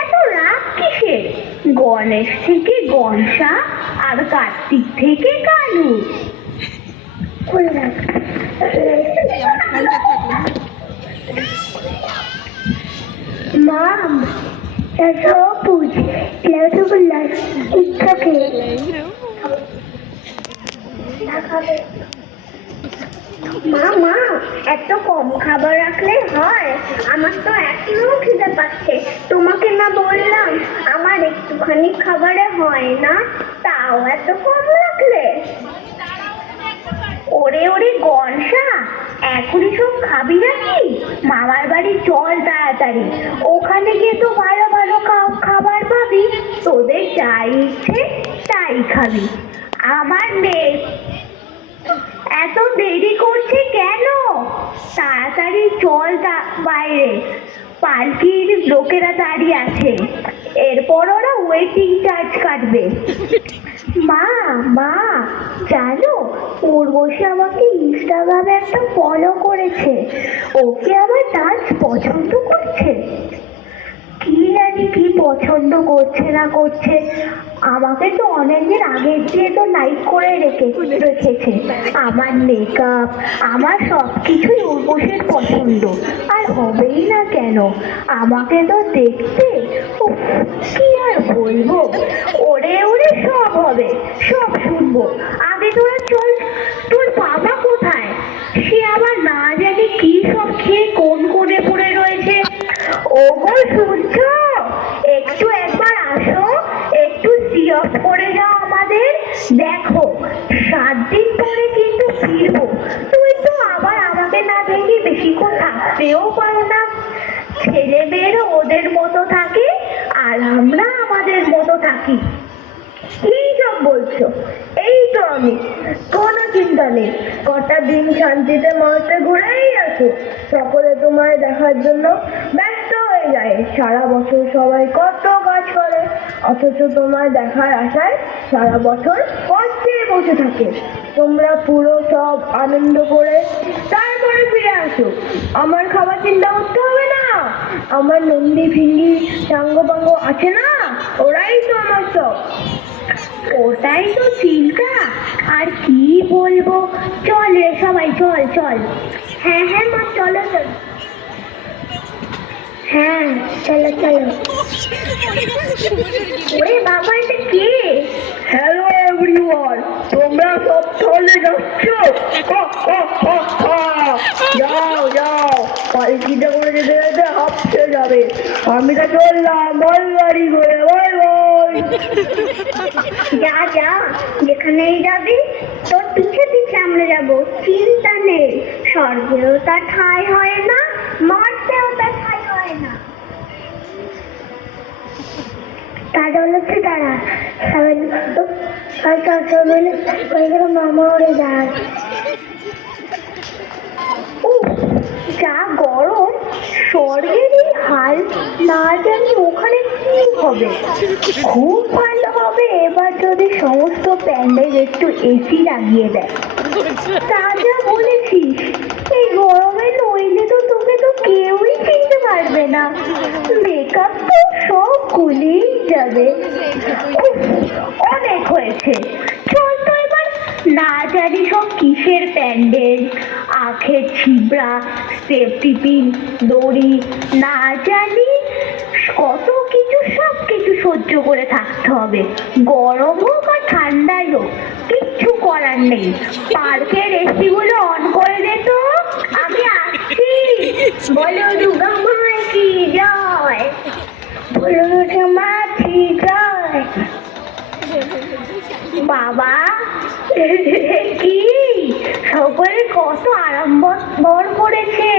এত রাগ কিসের? গণেশ থেকে গনসা আর কার্তিক থেকে Kalu. Mom, that's all food. Let's have a lunch. It's okay. মা এত কম খাবার রাখলে হয়? আমার তো এখনো খিদে পাচ্ছে। তোমাকে না বললাম আমার একটুখানি খাবারে হয় না, তাও এত কম রাখলে? ওরে ওরে গনসা, এখনই সব খাবি নাকি? মামার বাড়ি চল তাড়াতাড়ি, ওখানে গিয়ে তো ভালো ভালো খাবার পাবি, তোদের যাই ইচ্ছে তাই খাবি। আমার নেই। এত দেরি করছে কেন? তাড়াতাড়ি চল বাইরে, পালকির লোকেরা দাঁড়িয়ে আছে, এরপর ওরা ওয়েটিং চার্জ কাটবে। মা মা জানো, উর্বশী আমাকে ইনস্টাগ্রামে একটা ফলো করেছে, ওকে আমার ডান্স পছন্দ করছে। কি জানি কি পছন্দ করছে না করছে, আমাকে তো অনেকদিন আগে দিয়ে তো লাইক করে রেখেছে। আমার মেকআপ, আমার সবকিছুই উর্বশীর পছন্দ, আর হবেই না কেন? আমাকে তো দেখতে কি আর বলবো, ওরে ওরে সব হবে, সব শুনবো। আগে তোরা চল, তোর বাবা কোথায়? সে আবার না জানি কি সব খেয়ে কোন কোণে পড়ে রয়েছে। ওগো শুনছো? একটু একবার আসো, একটু সিরিয়াস করে যাও আমাদের। দেখো 7 দিন পরে কিন্তু ফিরবো, তুই তো আবার আমাকে না দেখে বেশিক্ষণ থাকতেও পারো না। ছেলে মেয়েরা ওদের মতো থাকে আর আমরা আমাদের মতো থাকি। কি সব বলছো? এই তো আমি, কোনো চিন্তা নেই, কটা দিন শান্তিতে মরতে ঘুরেই আছো। সকলে তোমায় দেখার জন্য ব্যস্ত হয়ে যায়, সারা বছর সবাই কত কাজ করে, অথচ তোমায় দেখার আশায় সারা বছর কষ্টে বসে থাকে। তোমরা পুরো সব আনন্দ করে তারপরে ফিরে আসো। আমার খাবার চিন্তা করতে হবে না, আমার নন্দী ফিঙ্গি সাঙ্গ পাঙ্গ আছে না, ওরাই তো আমার সব। ওটাই তো চিন্তা, আর কি বলবো। চল রে সবাই, চল চল। হ্যাঁ হ্যাঁ মা, চলো চলো। হ্যাঁ চলো চলো। ওরে বাবা, এটা কে? হ্যালো এভরিওয়ান, তোমরা সব চলে যাচ্ছ? যাও যাও, পালকিটা করে যেতে যেতে হাঁপতে যাবে। আমি তো চললাম বল গাড়ি করে, বাই বাই। যা যা, যেখানেই যাবি তোর পিছে পিছে আমরা যাবো, চিন্তা নেই। স্বর্গেও তার ঠাঁই হয় না, মরতেও তার ঠাঁই হয় না। তারা হচ্ছে তারা মামা ওরে যায়। যা গরম, স্বর্গের এই হাল, না জানি ওখানে কি হবে। খুব ভালো হবে এবার যদি সমস্ত প্যান্ডেল একটু এসি লাগিয়ে দেয়। তা যা বলেছিস, এই গরমে নইলে তো তোকে তো কেউই চিনতে পারবে না, মেকআপ তো সব গুলিয়ে যাবে। অনেক হয়েছে, চল তো এবার। না জানি সব কিসের প্যান্ডেল, আখের ছিবড়া, সেফটি পিন, দড়ি, না জানি কত কিছু, সব কিছু সহ্য করে থাকতে হবে, গরম হোক আর ঠান্ডাই হোক, কিচ্ছু করার নেই। পার্কের এসি গুলো অন করে দে তো, আমি আসছি। বলো দুর্গা মায়ের কি জয়, বলো দুর্গা মা কি জয়। বাবা কি সকলে কত আড়ম্বর করেছে,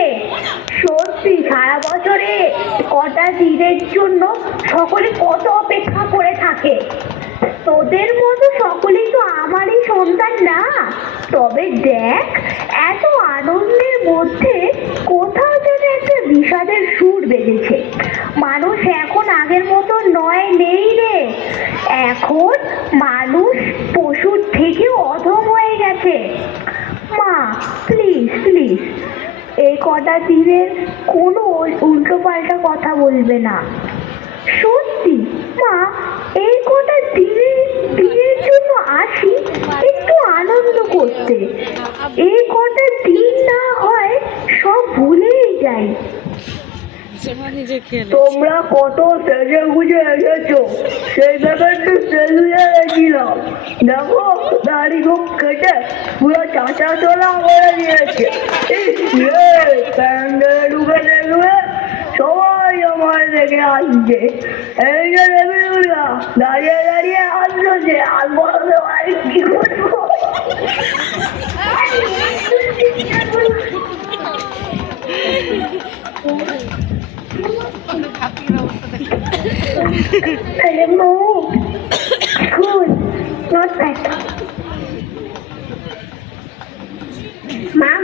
সত্যি সারা বছরে কটা দিনের জন্য সকলে কত অপেক্ষা করে থাকে। তোদের মতো সকলেই তো আমারই সন্তান না, তবে দেখ এত আনন্দের মধ্যে কোথাও যেন একটা বিষাদের সুর বেজেছে। মানুষ এখন আগের মতো নয়, নেই রে। এখন মানুষ পশুর থেকে অধম হয়ে গেছে। মা প্লিজ প্লিজ, এই কটা দিনের কোনো উল্টো পাল্টা কথা বলবে না। সত্যি মা, এই কটা দিনে দিনের জন্য আসি একটু আনন্দ করতে। এই কটা দিন না হয় সব ভুলেই যাই। তোমরা কত সেজে গুজে এসেছো, সেই ব্যাপারটা সেজুয়ে গেছিলাম। দেখো দাড়ি গোপ কেটে পুরো চাচা চলা করে দিয়েছে। প্যান্ডেলে ঢুকে দেখবে সবাই আমার দেখে আসছে। এই যে দেবী দুর্গা দাঁড়িয়ে দাঁড়িয়ে আসলো, যে আর বলতে পারি কি করবো।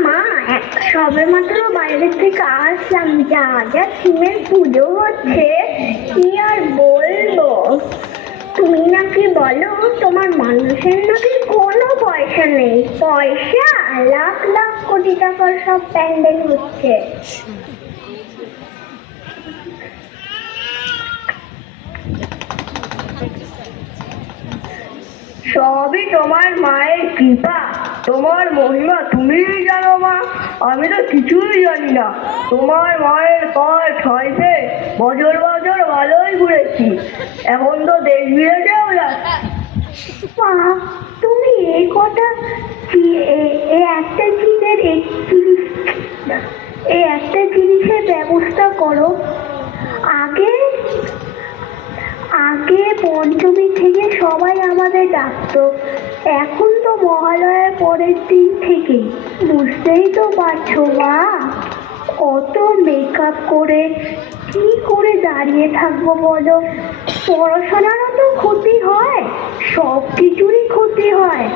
মা, সবে মাত্র বাইরে থেকে আসলাম, যা যা থিমের পুজো হচ্ছে কি আর বলবো। তুমি নাকি বলো তোমার মানুষের নাকি কোনো পয়সা নেই, পয়সা লাখ লাখ কোটি টাকার সব প্যান্ডেল হচ্ছে। সবই তোমার মায়ের কৃপা, তোমার মহিমা তুমিই জানো মা, আমি তো কিছুই জানি না। তোমার মায়ের পর ছয়তে বছর বছর ভালোই ঘুরেছি, এখন তো দেশ বিদেশেও যাচ্ছি। মা, তুমি এই কটা একটা জিনিসের ব্যবস্থা করো। আগে আগে পঞ্চমী থেকে সবাই আমাদের ডাকতো, এখন তো মহালয়ার পরের দিন থেকেই। বুঝতেই তো পারছো মা, কত মেকআপ করে কি করে দাঁড়িয়ে থাকবো বলো। পড়াশোনারও তো ক্ষতি হয়, সব কিছুরই ক্ষতি হয়।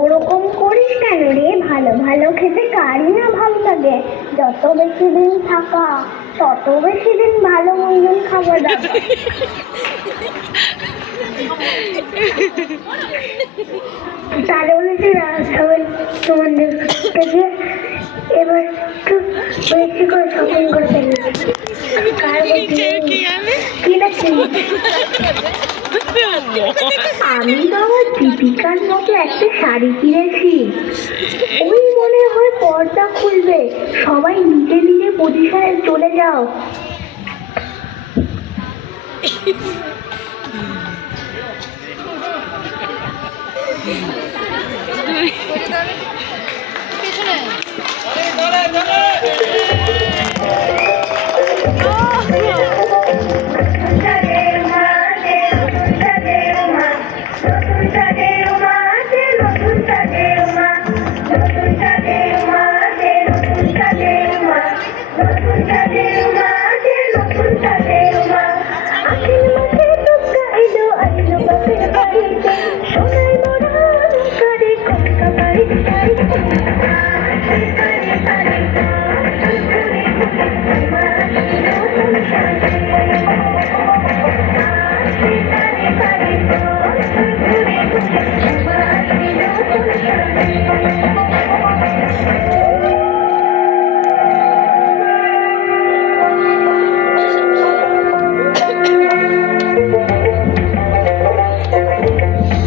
ওরকম করিস কেন রে? ভালো ভালো খেতে কারই না ভালো লাগে। যত বেশি দিন থাকা তত বেশি দিন ভালো মন্দ খাবার দাবার। তাহলে বলেছি তোমাদের থেকে এবার একটু বেশি করে শপিং করে ফেলি। আমি বাবা দীপিকার মতো একটা শাড়ি কিনেছি, ওই মনে হয় পর্দা খুলবে। সবাই নিজে নিজে পজিশনে চলে যাও। পিছনে